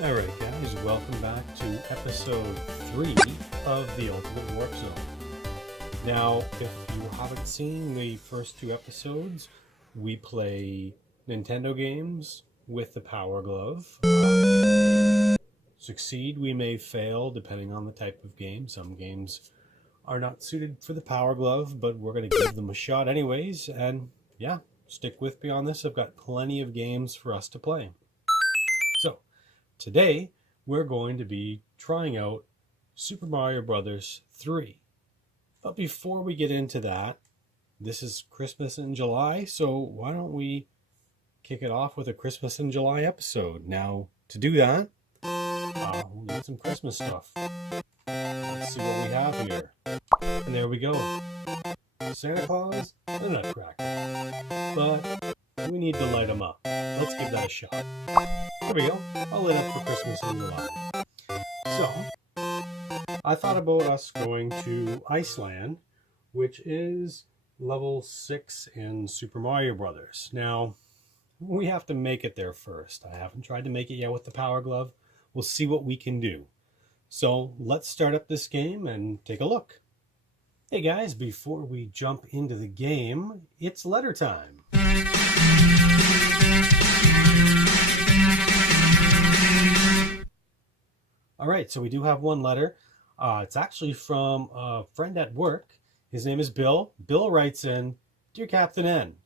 Alright guys, welcome back to episode 3 of the Ultimate Warp Zone. Now, if you haven't seen the first 2 episodes, we play Nintendo games with the Power Glove. Succeed, we may fail, depending on the type of game. Some games are not suited for the Power Glove, but we're going to give them a shot anyways. And yeah, stick with me on this. I've got plenty of games for us to play. So, today, we're going to be trying out Super Mario Bros. 3. But before we get into that, this is Christmas in July, so why don't we kick it off with a Christmas in July episode. Now, to do that, we'll need some Christmas stuff. Let's see what we have here. And there we go. Santa Claus and a Nutcracker. But we need to light them up. Let's give that a shot. There we go. I'll lit up for Christmas in July. So, I thought about us going to Iceland, which is level 6 in Super Mario Brothers. Now, we have to make it there first. I haven't tried to make it yet with the Power Glove. We'll see what we can do. So, let's start up this game and take a look. Hey guys, before we jump into the game, it's letter time. All right, so we do have one letter. It's actually from a friend at work. His name is Bill. Bill writes in, "Dear Captain N,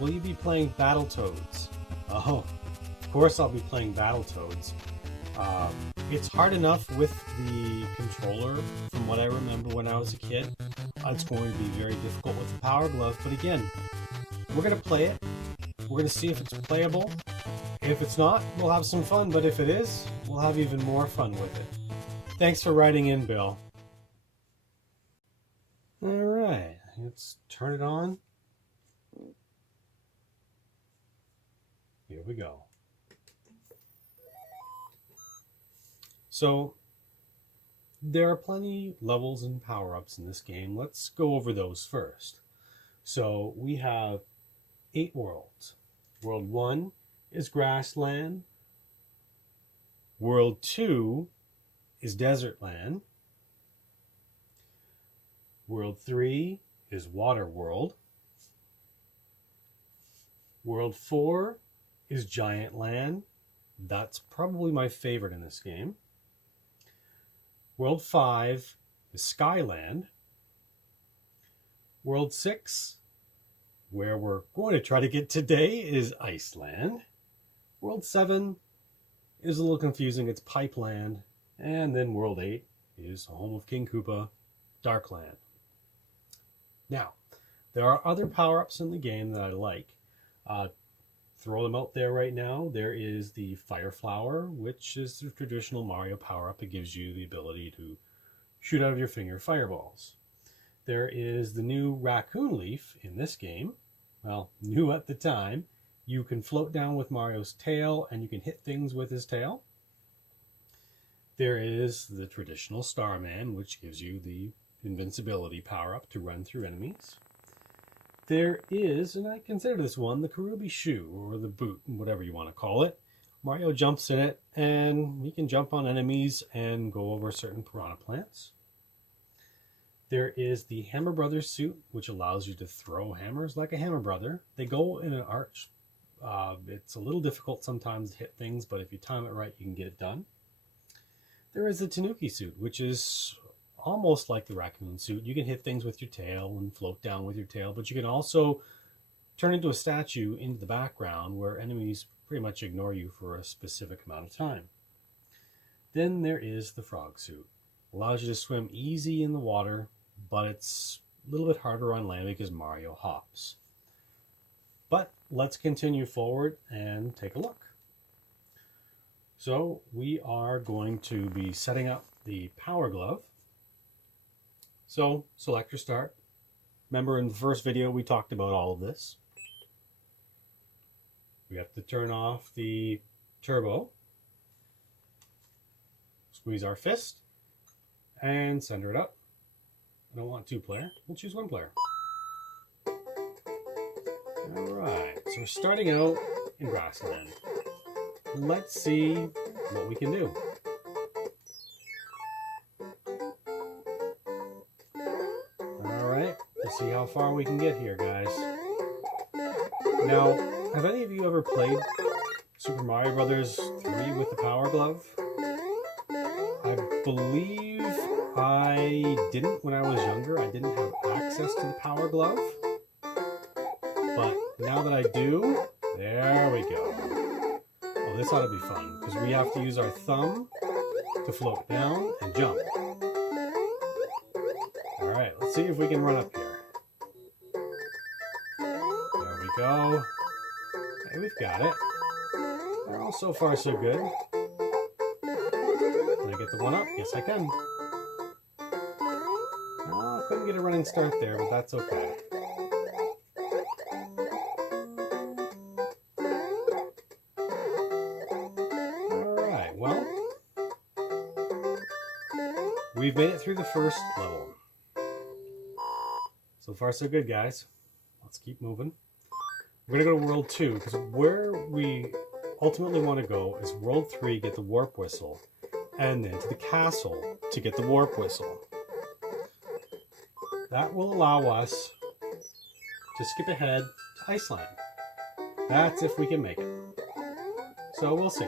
will you be playing Battletoads?" Oh, of course I'll be playing Battletoads. It's hard enough with the controller from what I remember when I was a kid. It's going to be very difficult with the Power Glove, but again, we're going to play it. We're going to see if it's playable. If it's not, we'll have some fun, but if it is, we'll have even more fun with it. Thanks for writing in, Bill. All right, let's turn it on. Here we go. So, there are plenty levels and power-ups in this game. Let's go over those first. So, we have 8 worlds. World 1 is Grassland. World 2 is Desert Land. World 3 is Water World. World 4 is Giant Land. That's probably my favorite in this game. World 5 is Skyland. World 6, where we're going to try to get today, is Iceland. World 7 is a little confusing. It's Pipeland. And then World 8 is the home of King Koopa, Darkland. Now, there are other power-ups in the game that I like. Throw them out there right now. There is the Fire Flower, which is the traditional Mario power-up. It gives you the ability to shoot out of your finger fireballs. There is the new Raccoon Leaf in this game. Well, new at the time. You can float down with Mario's tail, and you can hit things with his tail. There is the traditional Starman, which gives you the invincibility power-up to run through enemies. There is, and I consider this one, the Karubi Shoe, or the boot, whatever you want to call it. Mario jumps in it, and he can jump on enemies and go over certain piranha plants. There is the Hammer Brothers suit, which allows you to throw hammers like a Hammer Brother. They go in an arch. It's a little difficult sometimes to hit things, but if you time it right, you can get it done. There is the Tanuki suit, which is almost like the raccoon suit. You can hit things with your tail and float down with your tail, but you can also turn into a statue into the background where enemies pretty much ignore you for a specific amount of time. Then there is the frog suit. Allows you to swim easy in the water, but it's a little bit harder on land because Mario hops. But let's continue forward and take a look. So we are going to be setting up the Power Glove. So select your start. Remember in the first video we talked about all of this. We have to turn off the turbo. Squeeze our fist and center it up. I don't want 2-player. We'll choose 1-player. Alright, so we're starting out in Grassland. Let's see what we can do. Alright, let's see how far we can get here, guys. Now, have any of you ever played Super Mario Brothers 3 with the Power Glove? I believe I didn't when I was younger. I didn't have access to the Power Glove. But now that I do, there we go. Oh, this ought to be fun, because we have to use our thumb to float down and jump. Alright, let's see if we can run up here. There we go. Hey, we've got it. Well, so far so good. Can I get the one up? Yes, I can. Oh, I couldn't get a running start there, but that's okay. Alright, well, we've made it through the first level. So far so good, guys. Let's keep moving. We're going to go to World 2, because where we ultimately want to go is World 3, get the Warp Whistle, and then to the castle to get the Warp Whistle. That will allow us to skip ahead to Iceland. That's if we can make it. So we'll see.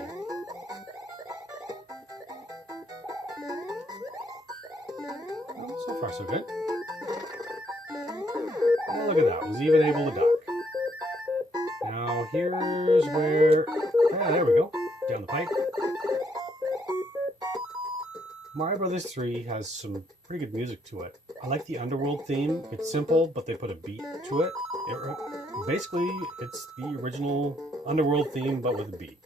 Oh, so far so good. Oh, look at that. Was even able to duck. Now here's where... Ah, there we go. Down the pipe. Mario Brothers 3 has some pretty good music to it. I like the Underworld theme. It's simple, but they put a beat to it. Basically, it's the original Underworld theme, but with a beat.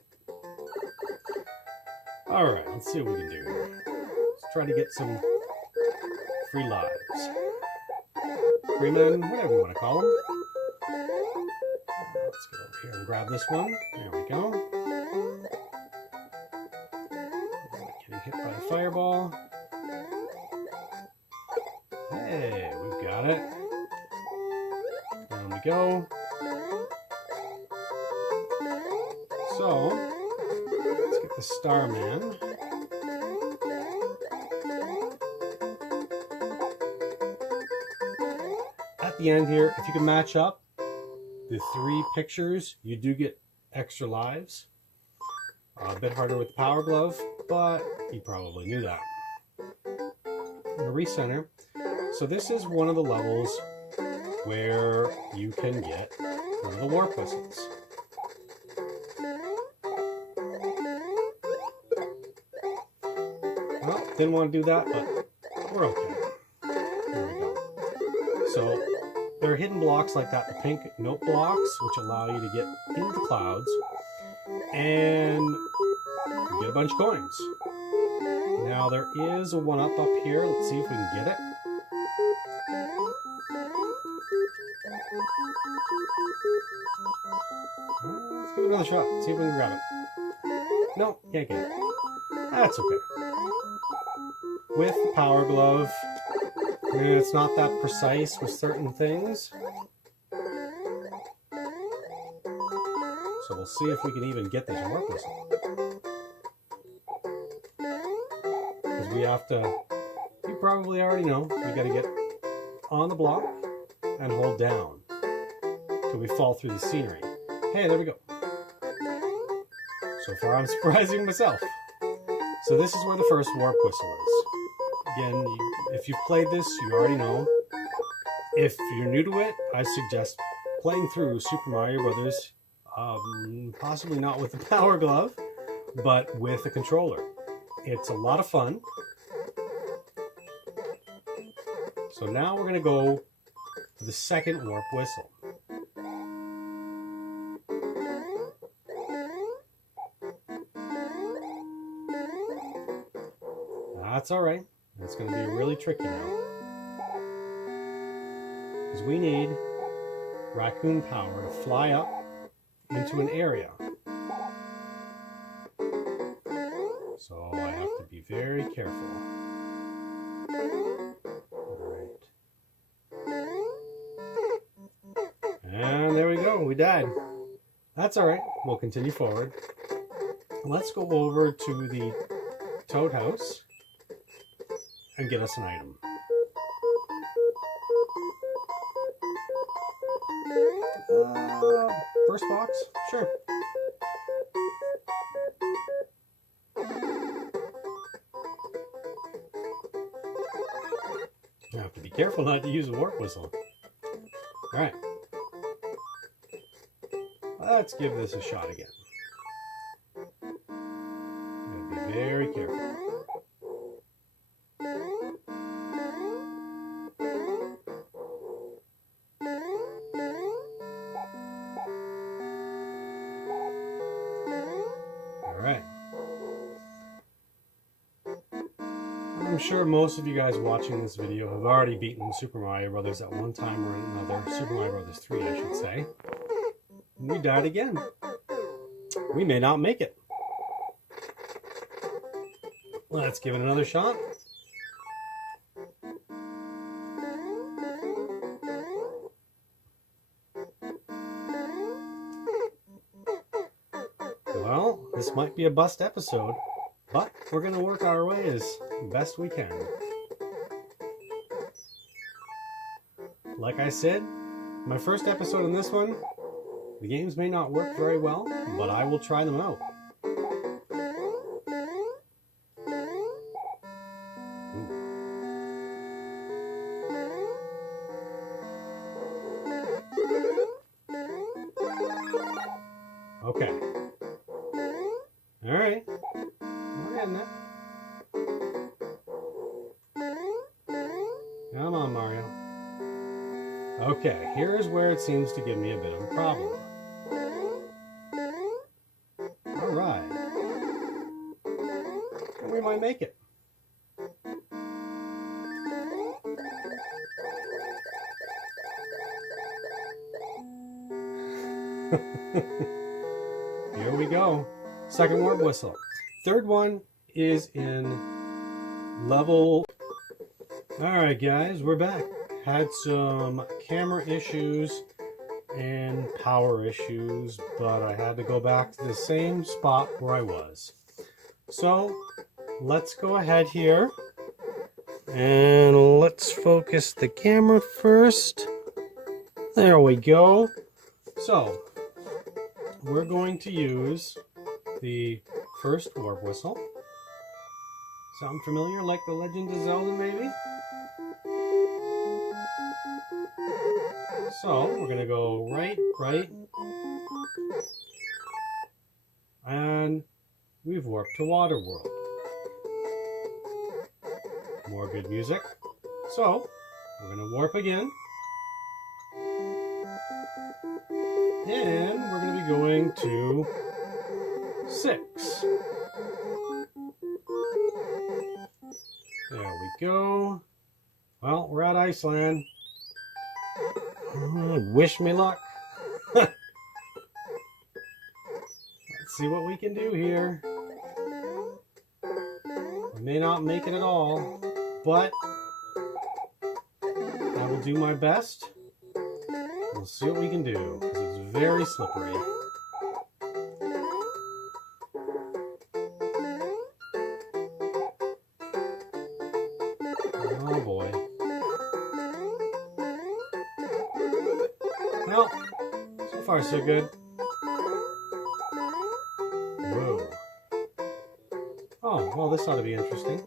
Alright, let's see what we can do here. Let's try to get some free lives. Free men, whatever you want to call them. Let's get over here and grab this one. There we go. Getting hit by a fireball. Hey, we've got it. Down we go. So, let's get the Starman. At the end here, if you can match up the 3 pictures, you do get extra lives. A bit harder with the Power Glove, but you probably knew that. I'm going to recenter. So this is one of the levels where you can get one of the Warp Whistles. Well, didn't want to do that, but we're okay. There we go. So there are hidden blocks like that, the pink note blocks, which allow you to get into the clouds and you get a bunch of coins. Now there is a one-up here. Let's see if we can get it. Let's give it another shot. See if we can grab it. No, can't get it. That's okay. With the Power Glove, it's not that precise with certain things. So we'll see if we can even get this Warp Whistle. Because we have to, you probably already know, we got to get on the block and hold down till we fall through the scenery. Hey, there we go. So far I'm surprising myself. So this is where the first Warp Whistle is. Again, if you've played this, you already know. If you're new to it, I suggest playing through Super Mario Brothers, possibly not with the Power Glove, but with a controller. It's a lot of fun. So now we're going to go to the second Warp Whistle. That's alright. It's going to be really tricky now. Because we need Raccoon Power to fly up into an area. So I have to be very careful. Alright. And there we go. We died. That's alright. We'll continue forward. let's go over to the Toad House and get us an item. First box? Sure. You have to be careful not to use a warp whistle. Alright. Let's give this a shot again. Be very careful. Alright. I'm sure most of you guys watching this video have already beaten Super Mario Brothers at one time or another. Super Mario Brothers 3, I should say. We died again. We may not make it. Let's give it another shot. Well, this might be a bust episode, but we're going to work our way as best we can. Like I said, my first episode on this one, the games may not work very well, but I will try them out. Okay. Alright. We're getting it. Come on, Mario. Okay, here's where it seems to give me a bit of a problem. Alright. We might make it. Here we go. Second warp whistle. Third one is in level... Alright guys, we're back. Had some camera issues and power issues, but I had to go back to the same spot where I was. So, let's go ahead here and let's focus the camera first. There we go. So, we're going to use the first warp whistle. Sound familiar, like The Legend of Zelda, maybe? So, we're going to go right, and we've warped to Waterworld. More good music. So, we're going to warp again. And we're going to be going to 6. There we go. Well, we're at Iceland. Wish me luck. Let's see what we can do here. We may not make it at all, but I will do my best. We'll see what we can do, because it's very slippery. Oh boy. Well, so far so good. Whoa. Oh, well, this ought to be interesting.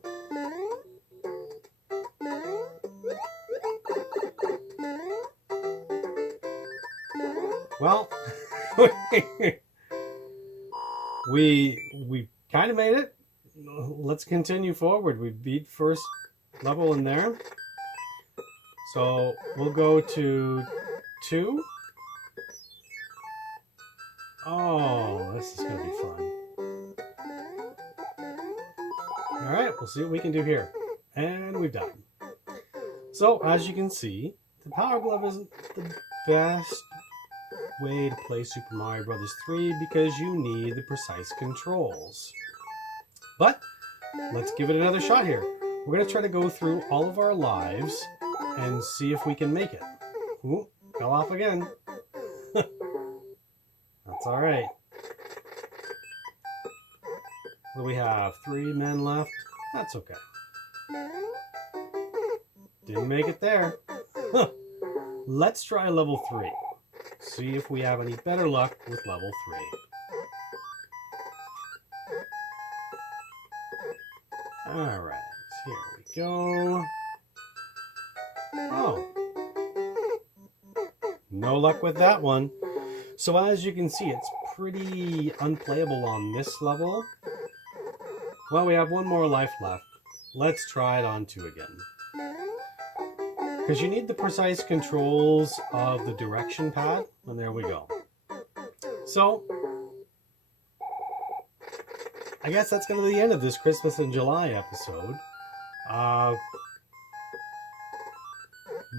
Well, we kind of made it. Let's continue forward. We beat first level in there. So we'll go to 2. Oh, this is going to be fun. Alright, we'll see what we can do here. And we've done. So, as you can see, the Power Glove isn't the best way to play Super Mario Bros. 3 because you need the precise controls. But, let's give it another shot here. We're going to try to go through all of our lives and see if we can make it. Ooh, fell off again. That's alright. What do we have? 3 men left? That's okay. Didn't make it there. Huh. Let's try level 3. See if we have any better luck with level 3. Alright, here we go. Oh. No luck with that one. So as you can see, it's pretty unplayable on this level. Well, we have one more life left. Let's try it on 2 again. Because you need the precise controls of the direction pad. And there we go. So, I guess that's going to be the end of this Christmas in July episode.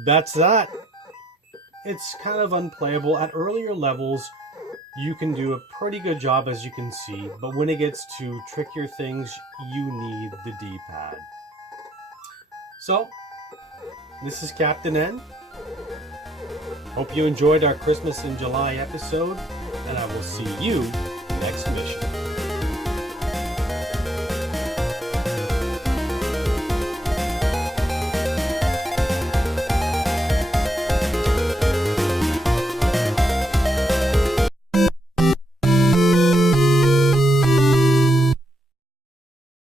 That's that. It's kind of unplayable. At earlier levels, you can do a pretty good job, as you can see, but when it gets to trickier things, you need the D-pad. So, this is Captain N. Hope you enjoyed our Christmas in July episode, and I will see you next mission.